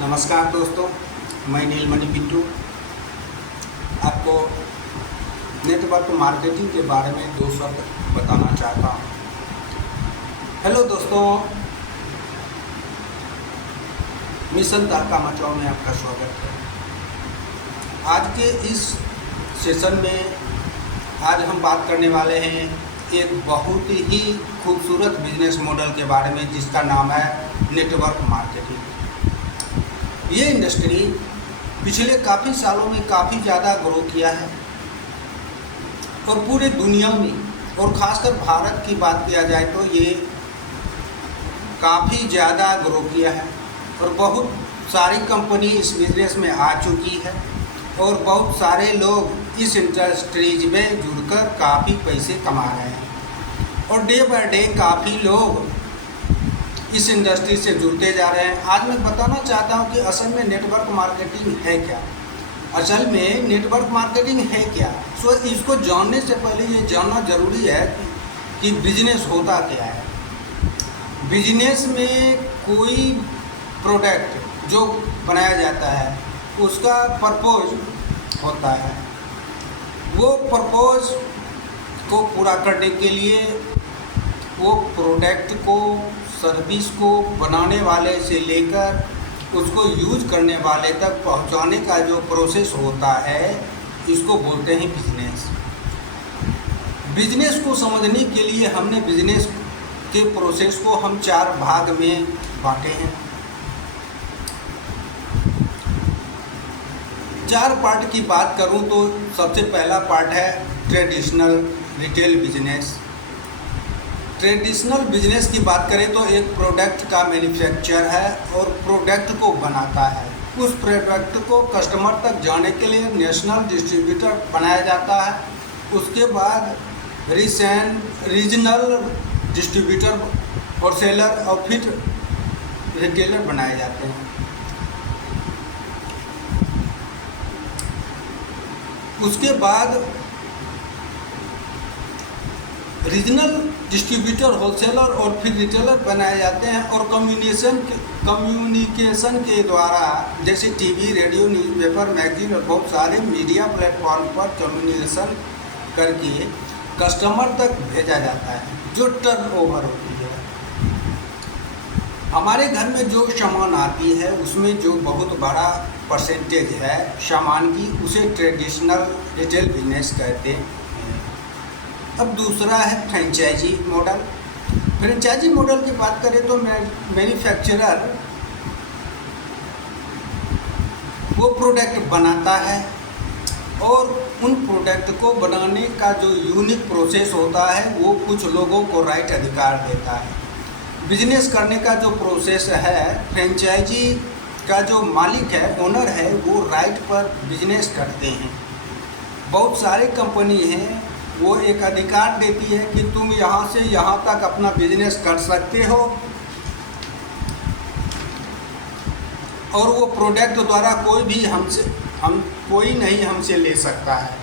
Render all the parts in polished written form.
नमस्कार दोस्तों, मैं नीलमणि पिंटू आपको नेटवर्क मार्केटिंग के बारे में दो शब्द बताना चाहता हूँ। हेलो दोस्तों, मिशन तहका मचाओ में आपका स्वागत है। आज के इस सेशन में आज हम बात करने वाले हैं एक बहुत ही खूबसूरत बिजनेस मॉडल के बारे में, जिसका नाम है नेटवर्क मार्केटिंग। ये इंडस्ट्री पिछले काफ़ी सालों में काफ़ी ज़्यादा ग्रो किया है और पूरे दुनिया में और ख़ासकर भारत की बात किया जाए तो ये काफ़ी ज़्यादा ग्रो किया है और बहुत सारी कंपनी इस बिज़नेस में आ चुकी है और बहुत सारे लोग इस इंडस्ट्रीज में जुड़कर काफ़ी पैसे कमा रहे हैं और डे बाय डे काफ़ी लोग इस इंडस्ट्री से जुड़ते जा रहे हैं। आज मैं बताना चाहता हूं कि असल में नेटवर्क मार्केटिंग है क्या। असल में नेटवर्क मार्केटिंग है क्या, सो इसको जानने से पहले ये जानना ज़रूरी है कि बिजनेस होता क्या है। बिजनेस में कोई प्रोडक्ट जो बनाया जाता है उसका पर्पज़ होता है। वो पर्पज़ को पूरा करने के लिए वो प्रोडक्ट को, सर्विस को बनाने वाले से लेकर उसको यूज करने वाले तक पहुंचाने का जो प्रोसेस होता है, इसको बोलते हैं बिजनेस। बिजनेस को समझने के लिए हमने बिजनेस के प्रोसेस को हम 4 भाग में बांटे हैं। 4 पार्ट की बात करूं तो सबसे पहला पार्ट है traditional retail business. Traditional business की बात करें तो एक प्रोडक्ट का मैन्युफैक्चर है और प्रोडक्ट को बनाता है। उस प्रोडक्ट को कस्टमर तक जाने के लिए नेशनल डिस्ट्रीब्यूटर बनाया जाता है। उसके बाद रीजनल डिस्ट्रीब्यूटर और सेलर और फिर रिटेलर बनाए जाते हैं। उसके बाद रीजनल डिस्ट्रीब्यूटर, होलसेलर और फिर रिटेलर बनाए जाते हैं और कम्युनिकेशन के द्वारा जैसे टीवी, रेडियो, न्यूज़पेपर, मैगजीन और बहुत सारे मीडिया प्लेटफॉर्म पर कम्युनिकेशन करके कस्टमर तक भेजा जाता है, जो टर्नओवर होती है। हमारे घर में जो सामान आती है उसमें जो बहुत बड़ा परसेंटेज है सामान की, उसे ट्रेडिशनल रिटेल बिजनेस कहते हैं। अब दूसरा है फ्रेंचाइजी मॉडल। फ्रेंचाइजी मॉडल की बात करें तो मैन्युफैक्चरर वो प्रोडक्ट बनाता है और उन प्रोडक्ट को बनाने का जो यूनिक प्रोसेस होता है वो कुछ लोगों को राइट अधिकार देता है। बिजनेस करने का जो प्रोसेस है, फ्रेंचाइजी का जो मालिक है, ओनर है, वो राइट पर बिजनेस करते हैं। बहुत सारे कंपनी हैं वो एक अधिकार देती है कि तुम यहाँ से यहाँ तक अपना बिजनेस कर सकते हो और वो प्रोडक्ट द्वारा कोई नहीं हमसे ले सकता है।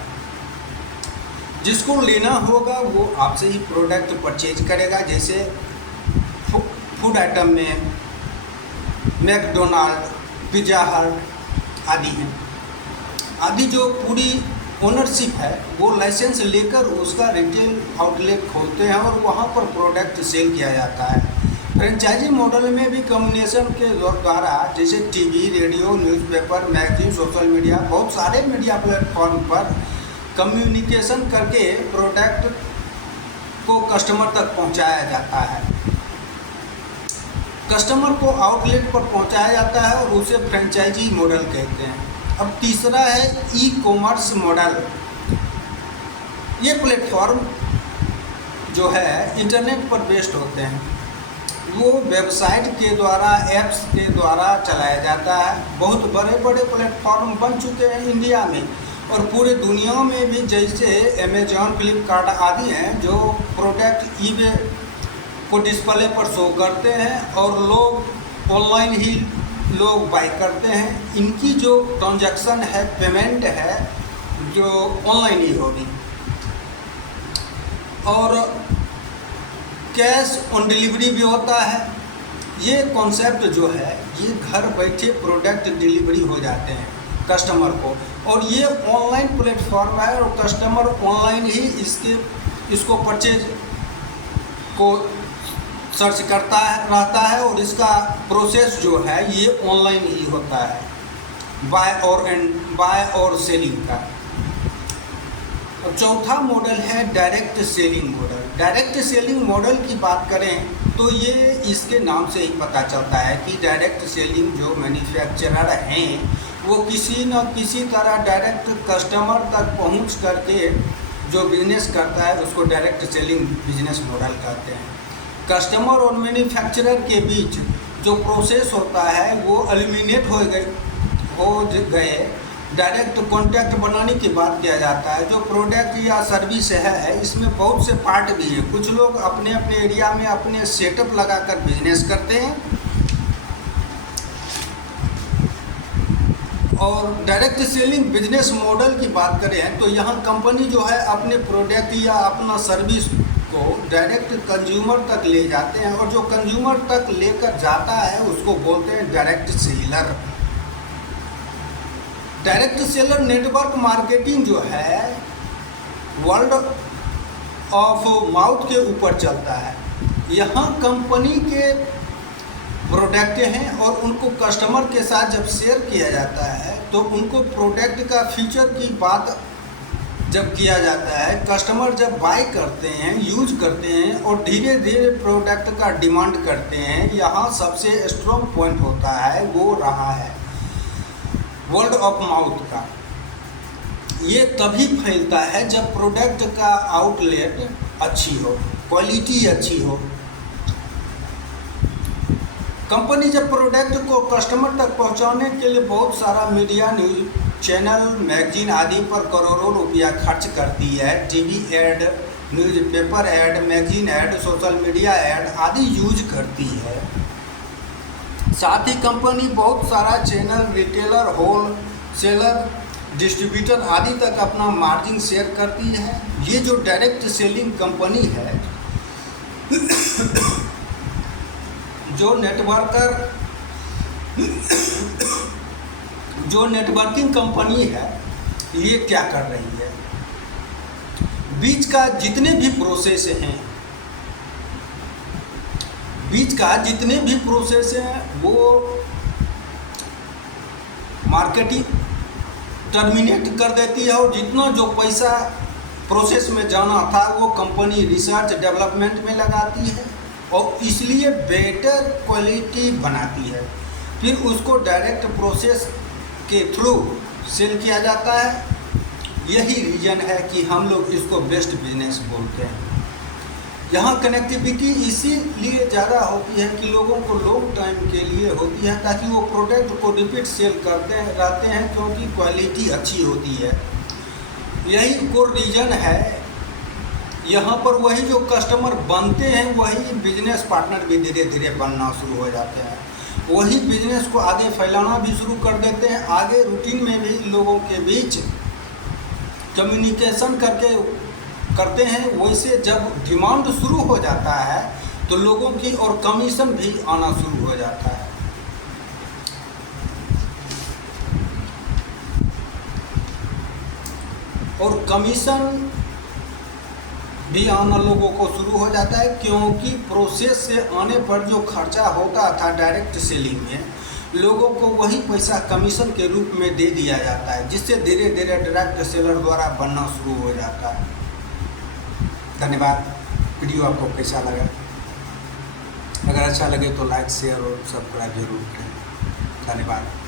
जिसको लेना होगा वो आपसे ही प्रोडक्ट परचेज करेगा। जैसे फूड आइटम में मैकडोनाल्ड, पिज़्ज़ा हट आदि हैं। आदि जो पूरी ओनरशिप है वो लाइसेंस लेकर उसका रिटेल आउटलेट खोलते हैं और वहाँ पर प्रोडक्ट सेल किया जाता है। फ्रेंचाइजी मॉडल में भी कम्युनिकेशन के द्वारा जैसे TV, radio, newspaper, magazine, social media, बहुत सारे मीडिया प्लेटफॉर्म पर कम्युनिकेशन करके प्रोडक्ट को कस्टमर तक पहुँचाया जाता है। कस्टमर को आउटलेट पर पहुँचाया जाता है और उसे फ्रेंचाइजी मॉडल कहते हैं। अब तीसरा है ई कॉमर्स मॉडल। ये प्लेटफॉर्म जो है इंटरनेट पर बेस्ड होते हैं। वो वेबसाइट के द्वारा, ऐप्स के द्वारा चलाया जाता है। बहुत बड़े बड़े प्लेटफॉर्म बन चुके हैं इंडिया में और पूरे दुनिया में भी, जैसे अमेजॉन, फ्लिपकार्ट आदि हैं, जो प्रोडक्ट ईबे को डिस्प्ले पर शो करते हैं और लोग ऑनलाइन ही लोग बाई करते हैं। इनकी जो ट्रांजैक्शन है, पेमेंट है, जो ऑनलाइन ही होगी और कैश ऑन डिलीवरी भी होता है। ये कॉन्सेप्ट जो है ये घर बैठे प्रोडक्ट डिलीवरी हो जाते हैं कस्टमर को, और ये ऑनलाइन प्लेटफॉर्म है और कस्टमर ऑनलाइन ही इसको परचेज को सर्च करता है रहता है, और इसका प्रोसेस जो है ये ऑनलाइन ही होता है, बाय और सेलिंग का। और चौथा मॉडल है direct selling model. Direct selling model की बात करें तो ये इसके नाम से ही पता चलता है कि डायरेक्ट सेलिंग जो मैन्युफैक्चरर हैं वो किसी न किसी तरह डायरेक्ट कस्टमर तक पहुंच करके जो बिजनेस करता है उसको डायरेक्ट सेलिंग बिजनेस मॉडल कहते हैं। कस्टमर और मैन्युफैक्चरर के बीच जो प्रोसेस होता है वो एलिमिनेट हो गए डायरेक्ट कॉन्टैक्ट बनाने की बात किया जाता है। जो प्रोडक्ट या सर्विस है इसमें बहुत से पार्ट भी हैं। कुछ लोग अपने अपने एरिया में अपने सेटअप लगाकर बिजनेस करते हैं, और डायरेक्ट सेलिंग बिजनेस मॉडल की बात करें तो यहाँ कंपनी जो है अपने प्रोडक्ट या अपना सर्विस को डायरेक्ट कंज्यूमर तक ले जाते हैं, और जो कंज्यूमर तक लेकर जाता है उसको बोलते हैं direct seller. Direct seller network marketing जो है वर्ड ऑफ माउथ के ऊपर चलता है। यहाँ कंपनी के प्रोडक्ट हैं और उनको कस्टमर के साथ जब शेयर किया जाता है तो उनको प्रोडक्ट का फीचर की बात जब किया जाता है, कस्टमर जब बाय करते हैं, यूज करते हैं और धीरे धीरे प्रोडक्ट का डिमांड करते हैं, यहाँ सबसे स्ट्रॉन्ग पॉइंट होता है वो रहा है वर्ड ऑफ माउथ का। ये तभी फैलता है जब प्रोडक्ट का आउटलेट अच्छी हो, क्वालिटी अच्छी हो। कंपनी जब प्रोडक्ट को कस्टमर तक पहुंचाने के लिए बहुत सारा मीडिया, न्यूज़ चैनल, मैगजीन आदि पर करोड़ों रुपया खर्च करती है। TV ad, newspaper ad, magazine ad, social media ad आदि यूज करती है। साथ ही कंपनी बहुत सारा channel, retailer, wholesaler, distributor आदि तक अपना मार्जिन शेयर करती है। ये जो डायरेक्ट सेलिंग कंपनी है जो नेटवर्किंग कंपनी है ये क्या कर रही है, बीच का जितने भी प्रोसेस हैं वो मार्केटिंग टर्मिनेट कर देती है, और जितना जो पैसा प्रोसेस में जाना था वो कंपनी रिसर्च डेवलपमेंट में लगाती है और इसलिए बेटर क्वालिटी बनाती है। फिर उसको डायरेक्ट प्रोसेस के थ्रू सेल किया जाता है। यही रीज़न है कि हम लोग इसको बेस्ट बिजनेस बोलते हैं। यहाँ कनेक्टिविटी इसीलिए ज़्यादा होती है कि लोगों को लॉन्ग टाइम के लिए होती है, ताकि वो प्रोडक्ट को रिपीट सेल करते रहते हैं क्योंकि क्वालिटी अच्छी होती है। यही कोर रीज़न है। यहाँ पर वही जो कस्टमर बनते हैं वही बिजनेस पार्टनर भी धीरे धीरे बनना शुरू हो जाते हैं। वही बिजनेस को आगे फैलाना भी शुरू कर देते हैं। आगे रूटीन में भी लोगों के बीच कम्युनिकेशन करते हैं। वैसे जब डिमांड शुरू हो जाता है तो लोगों की और कमीशन भी आना शुरू हो जाता है। और कमीशन भी आना लोगों को शुरू हो जाता है, क्योंकि प्रोसेस से आने पर जो खर्चा होता था डायरेक्ट सेलिंग में, लोगों को वही पैसा कमीशन के रूप में दे दिया जाता है, जिससे धीरे धीरे डायरेक्ट सेलर द्वारा बनना शुरू हो जाता है। धन्यवाद। वीडियो आपको कैसा लगा? अगर अच्छा लगे तो लाइक, शेयर और सब्सक्राइब जरूर करें। धन्यवाद।